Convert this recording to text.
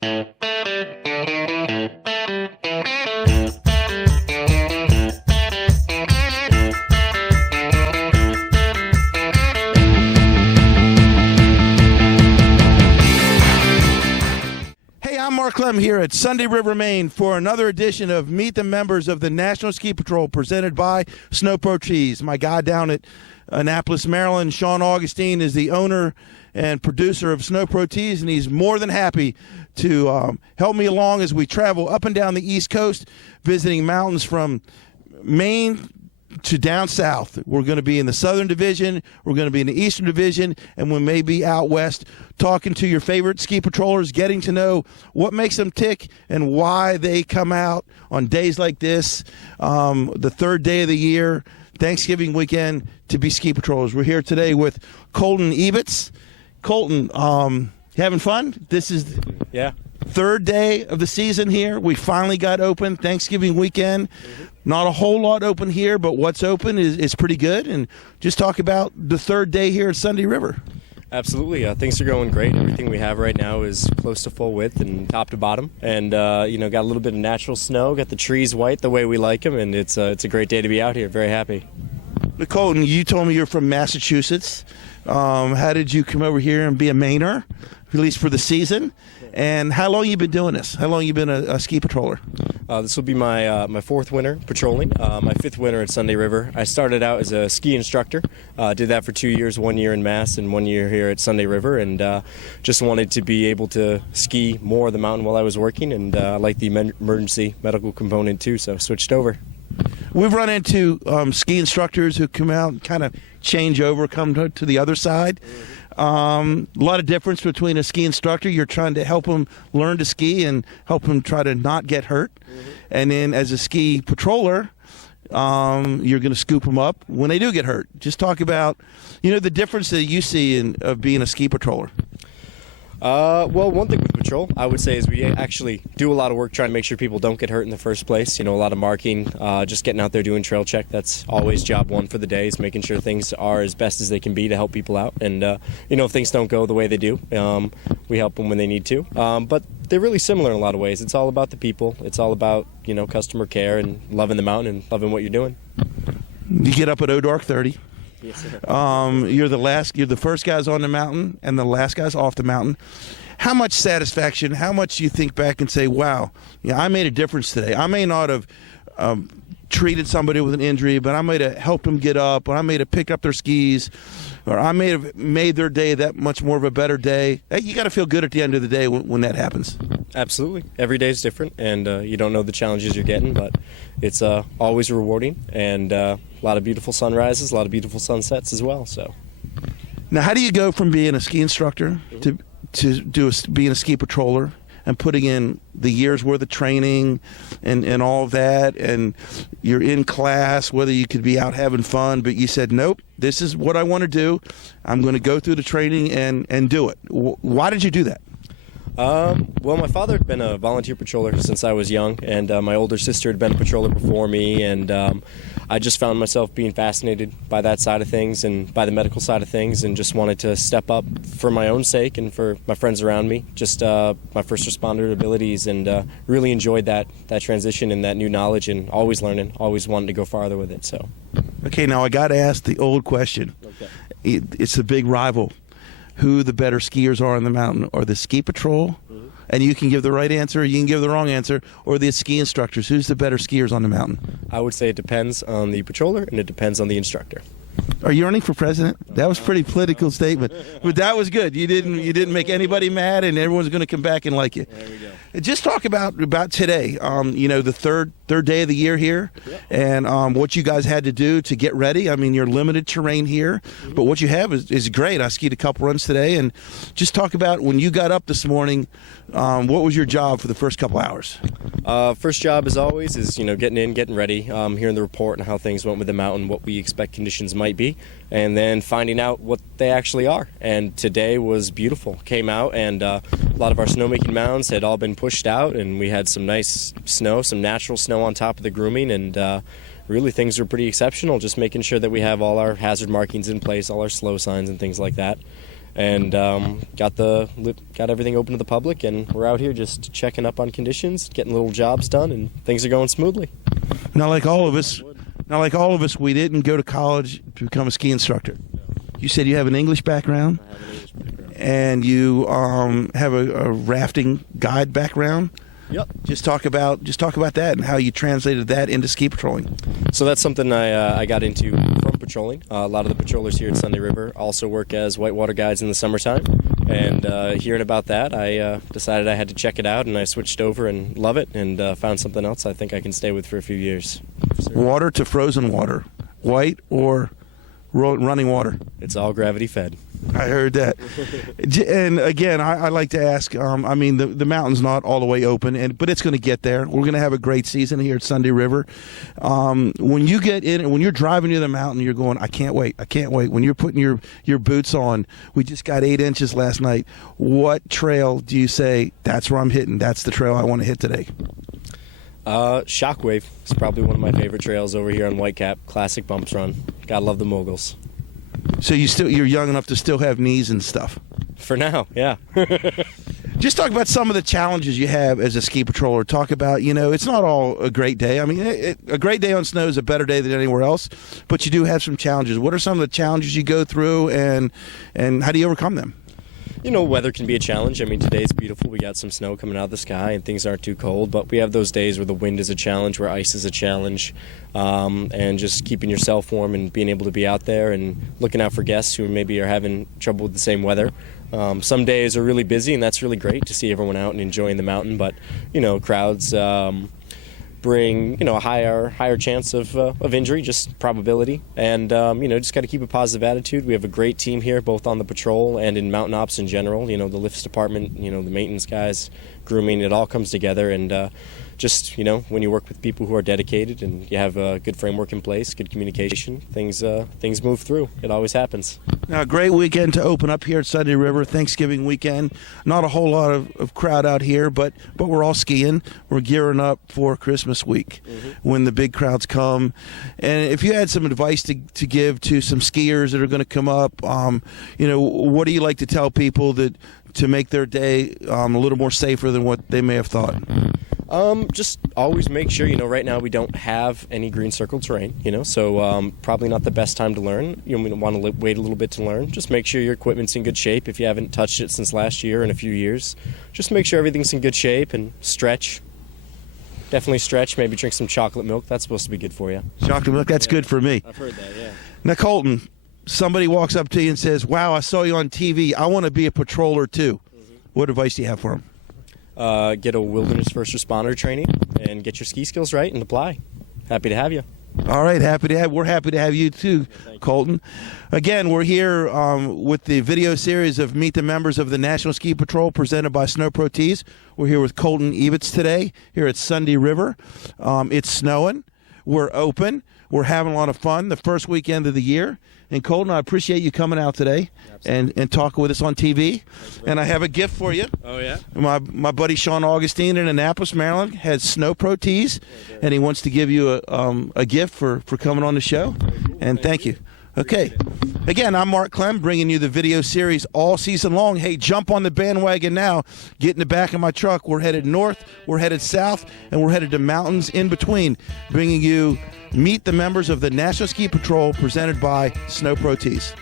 I'm Mark Clem here at Sunday River, Maine for another edition of Meet the Members of the National Ski Patrol presented by Snow Pro Tees. My guy down at Annapolis, Maryland, Sean Augustine, is the owner and producer of Snow Pro Tees, and he's more than happy to help me along as we travel up and down the East Coast, visiting mountains from Maine to down south. We're going to be in the Southern Division, we're going to be in the Eastern Division, and we may be out west talking to your favorite ski patrollers, getting to know what makes them tick and why they come out on days like this, the third day of the year, Thanksgiving weekend, to be ski patrollers. We're here today with Colton Ebitz. Colton, having fun? This is third day of the season here. We finally got open Thanksgiving weekend. Not a whole lot open here, but what's open is pretty good. And just talk about the third day here at Sunday River. Absolutely. Things are going great. Everything we have right now is close to full width and top to bottom. And, got a little bit of natural snow, got the trees white the way we like them, and it's a great day to be out here. Very happy. Colton, you told me you're from Massachusetts. How did you come over here and be a Mainer, at least for the season? And how long you been doing this? How long you been a ski patroller? This will be my fourth winter patrolling, my fifth winter at Sunday River. I started out as a ski instructor, did that for 2 years, 1 year in Mass and 1 year here at Sunday River, and just wanted to be able to ski more of the mountain while I was working, and I like the emergency medical component too, so switched over. We've run into ski instructors who come out and kind of change over, come to the other side. A lot of difference between a ski instructor. You're trying to help them learn to ski and help them try to not get hurt. And then as a ski patroller, you're going to scoop them up when they do get hurt. Just talk about, the difference that you see of being a ski patroller. Well, one thing with patrol, I would say, is we actually do a lot of work trying to make sure people don't get hurt in the first place. A lot of marking, just getting out there doing trail check. That's always job one for the day, is making sure things are as best as they can be to help people out. And, if things don't go the way they do, we help them when they need to. But they're really similar in a lot of ways. It's all about the people. It's all about, customer care and loving the mountain and loving what you're doing. You get up at dark 30. Yes, sir. You're the first guys on the mountain and the last guys off the mountain. How much satisfaction, how much you think back and say, wow, I made a difference today. I may not have treated somebody with an injury, but I might have helped them get up, or I may have picked up their skis, or I may have made their day that much more of a better day. Hey, you got to feel good at the end of the day when that happens. Absolutely. Every day is different, and you don't know the challenges you're getting, but it's always rewarding, and a lot of beautiful sunrises, a lot of beautiful sunsets as well. So, now, how do you go from being a ski instructor to being a ski patroller and putting in the year's worth of training and all of that, and you're in class, whether you could be out having fun, but you said, nope, this is what I want to do. I'm going to go through the training and do it. Why did you do that? Well, my father had been a volunteer patroller since I was young, and my older sister had been a patroller before me, and I just found myself being fascinated by that side of things and by the medical side of things, and just wanted to step up for my own sake and for my friends around me, just my first responder abilities, and really enjoyed that transition and that new knowledge, and always learning, always wanting to go farther with it. So, okay, now I got to ask the old question. Okay. It's a big rival. Who the better skiers are on the mountain, or the ski patrol, and you can give the right answer, you can give the wrong answer, or the ski instructors. Who's the better skiers on the mountain? I would say it depends on the patroller and it depends on the instructor. Are you running for president? That was a pretty political statement, but that was good. You didn't make anybody mad, and everyone's going to come back and like you. There we go. Just talk about today. The third day of the year here, and what you guys had to do to get ready. I mean, you're limited terrain here, but what you have is great. I skied a couple runs today, and just talk about when you got up this morning. What was your job for the first couple hours? First job, as always, is getting ready, hearing the report and how things went with the mountain, what we expect conditions might be, and then finding out what they actually are. And today was beautiful. Came out, and a lot of our snowmaking mounds had all been pushed out, and we had some nice snow, some natural snow on top of the grooming, and really things were pretty exceptional, just making sure that we have all our hazard markings in place, all our slow signs and things like that. and got everything open to the public, and we're out here just checking up on conditions, getting little jobs done, and things are going smoothly. Not like all of us, we didn't go to college to become a ski instructor. You said you have an English background, and you have a rafting guide background. Yep. Just talk about that and how you translated that into ski patrolling. So that's something I got into from patrolling. A lot of the patrollers here at Sunday River also work as whitewater guides in the summertime. And hearing about that, I decided I had to check it out, and I switched over and love it, and found something else I think I can stay with for a few years. Water to frozen water, white or running water? It's all gravity fed. I heard that. And again, I like to ask, I mean, the mountain's not all the way open, but it's going to get there. We're going to have a great season here at Sunday River. When you get in, when you're driving to the mountain, you're going, I can't wait. When you're putting your boots on, we just got 8 inches last night. What trail do you say, that's where I'm hitting? That's the trail I want to hit today? Shockwave is probably one of my favorite trails over here on Whitecap. Classic bumps run. Gotta love the moguls. So you're young enough to still have knees and stuff? For now, yeah. Just talk about some of the challenges you have as a ski patroller. Talk about, it's not all a great day. I mean, a great day on snow is a better day than anywhere else, but you do have some challenges. What are some of the challenges you go through, and how do you overcome them? Weather can be a challenge. I mean, today's beautiful. We got some snow coming out of the sky, and things aren't too cold, but we have those days where the wind is a challenge, where ice is a challenge, and just keeping yourself warm and being able to be out there and looking out for guests who maybe are having trouble with the same weather. Some days are really busy, and that's really great to see everyone out and enjoying the mountain, but, crowds bring a higher chance of injury, just probability, and just got to keep a positive attitude. We have a great team here, both on the patrol and in mountain ops in general. The lifts department, the maintenance guys, grooming, it all comes together, and just when you work with people who are dedicated and you have a good framework in place, good communication, things move through. It always happens. Now, a great weekend to open up here at Sunday River, Thanksgiving weekend. Not a whole lot of crowd out here, but we're all skiing. We're gearing up for Christmas week when the big crowds come. And if you had some advice to give to some skiers that are going to come up, what do you like to tell people to make their day a little more safer than what they may have thought? Just always make sure, right now we don't have any green circle terrain, so probably not the best time to learn. You want to wait a little bit to learn. Just make sure your equipment's in good shape. If you haven't touched it since last year in a few years, just make sure everything's in good shape and stretch. Definitely stretch, maybe drink some chocolate milk. That's supposed to be good for you. Chocolate milk, that's good for me. I've heard that, yeah. Now, Colton, somebody walks up to you and says, wow, I saw you on TV. I want to be a patroller too. What advice do you have for them? Get a wilderness first responder training and get your ski skills right and apply. Happy to have you. All right, we're happy to have you too, Colton. Again, we're here with the video series of Meet the Members of the National Ski Patrol presented by Snow Pro Tees. We're here with Colton Ebitz today here at Sunday River. It's snowing. We're open. We're having a lot of fun the first weekend of the year. And Colton, I appreciate you coming out today and talking with us on TV. And I have a gift for you. Oh, yeah? My buddy Sean Augustine in Annapolis, Maryland, has Snow Pro Tees, and he wants to give you a gift for coming on the show. And thank you. Okay. Again, I'm Mark Clem, bringing you the video series all season long. Hey, jump on the bandwagon now. Get in the back of my truck. We're headed north, we're headed south, and we're headed to mountains in between, bringing you Meet the Members of the National Ski Patrol presented by Snow Pro Tees.